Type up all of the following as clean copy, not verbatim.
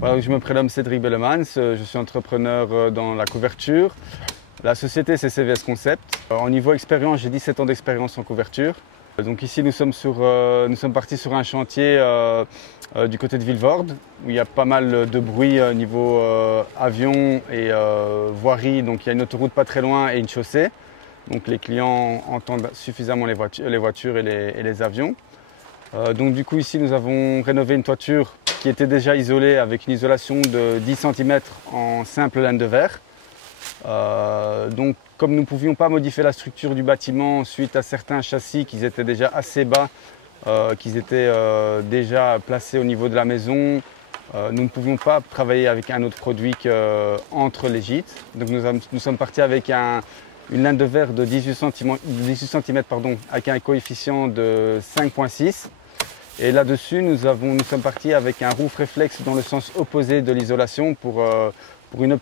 Voilà, je me prénomme Cédric Bellemans, je suis entrepreneur dans la couverture. La société c'est CVS Concept. Au niveau expérience, j'ai 17 ans d'expérience en couverture. Donc ici nous sommes partis sur un chantier du côté de Vilvoorde où il y a pas mal de bruit niveau avion et voirie. Donc il y a une autoroute pas très loin et une chaussée. Donc les clients entendent suffisamment les voitures et les avions. Donc du coup ici nous avons rénové une toiture qui était déjà isolée avec une isolation de 10 cm en simple laine de verre. Donc comme nous ne pouvions pas modifier la structure du bâtiment suite à certains châssis qui étaient déjà assez bas, qui étaient déjà placés au niveau de la maison, nous ne pouvions pas travailler avec un autre produit qu'entre les gîtes. Donc nous sommes partis avec une laine de verre de 18 cm avec un coefficient de 5,6. Et là-dessus, nous sommes partis avec un roof réflexe dans le sens opposé de l'isolation pour une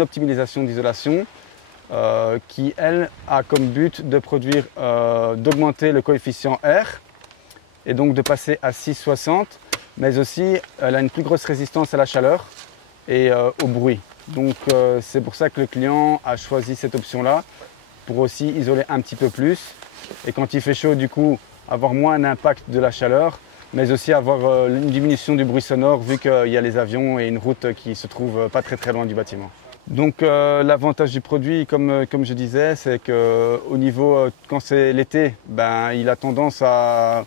optimisation d'isolation qui, elle, a comme but de d'augmenter le coefficient R et donc de passer à 6,60, mais aussi elle a une plus grosse résistance à la chaleur et au bruit. Donc c'est pour ça que le client a choisi cette option-là pour aussi isoler un petit peu plus et quand il fait chaud, du coup, avoir moins d'impact de la chaleur, mais aussi avoir une diminution du bruit sonore vu qu'il y a les avions et une route qui se trouve pas très loin du bâtiment. Donc l'avantage du produit, comme je disais, c'est qu'au niveau, quand c'est l'été, il a tendance à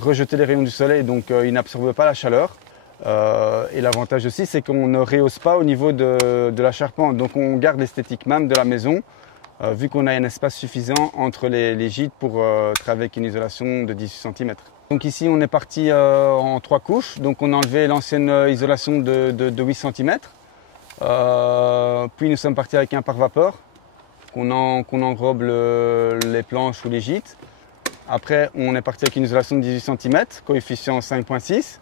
rejeter les rayons du soleil, donc il n'absorbe pas la chaleur. Et l'avantage aussi, c'est qu'on ne rehausse pas au niveau de la charpente, donc on garde l'esthétique même de la maison, vu qu'on a un espace suffisant entre les gîtes pour travailler avec une isolation de 18 cm. Donc ici on est parti en 3 couches, donc on a enlevé l'ancienne isolation de 8 cm, puis nous sommes partis avec un pare-vapeur qu'on enrobe les planches ou les gîtes. Après on est parti avec une isolation de 18 cm, coefficient 5,6,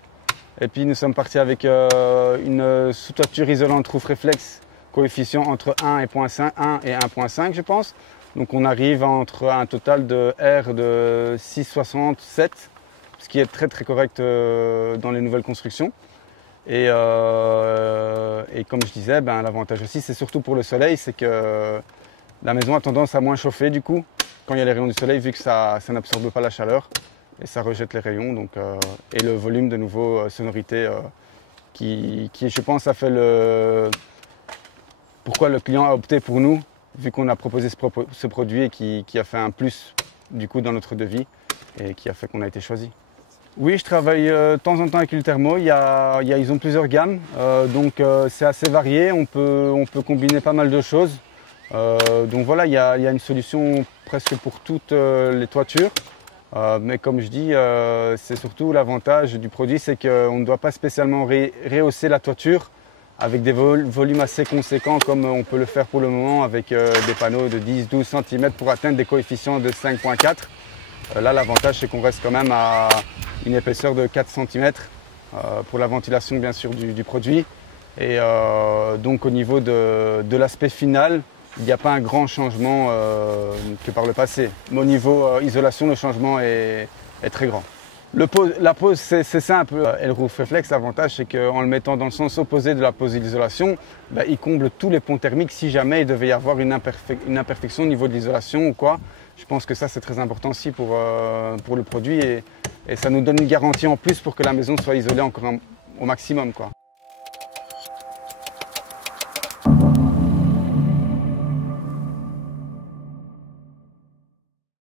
et puis nous sommes partis avec une sous-toiture isolante roof réflexe, coefficient entre 1 et 1,5 je pense. Donc on arrive entre un total de R de 6,67, ce qui est très correct dans les nouvelles constructions. Et comme je disais, l'avantage aussi c'est surtout pour le soleil, c'est que la maison a tendance à moins chauffer du coup quand il y a les rayons du soleil, vu que ça n'absorbe pas la chaleur et ça rejette les rayons. Donc, et le volume de nouveau sonorité qui je pense a fait pourquoi le client a opté pour nous, vu qu'on a proposé ce produit et qui a fait un plus du coup dans notre devis et qui a fait qu'on a été choisi. Oui, je travaille de temps en temps avec Ulthermo. Ils ont plusieurs gammes, donc c'est assez varié. On peut combiner pas mal de choses. Donc voilà, il y a une solution presque pour toutes les toitures. Mais comme je dis, c'est surtout l'avantage du produit, c'est qu'on ne doit pas spécialement rehausser la toiture avec des volumes assez conséquents comme on peut le faire pour le moment avec des panneaux de 10-12 cm pour atteindre des coefficients de 5,4. Là, l'avantage, c'est qu'on reste quand même à une épaisseur de 4 cm pour la ventilation, bien sûr, du produit. Et donc, au niveau de l'aspect final, il n'y a pas un grand changement que par le passé. Mais au niveau isolation, le changement est très grand. La pose, c'est simple. Et le roof réflexe, l'avantage, c'est qu'en le mettant dans le sens opposé de la pose d'isolation, il comble tous les ponts thermiques si jamais il devait y avoir une imperfection au niveau de l'isolation ou quoi. Je pense que ça, c'est très important aussi pour le produit et ça nous donne une garantie en plus pour que la maison soit isolée encore au maximum, quoi.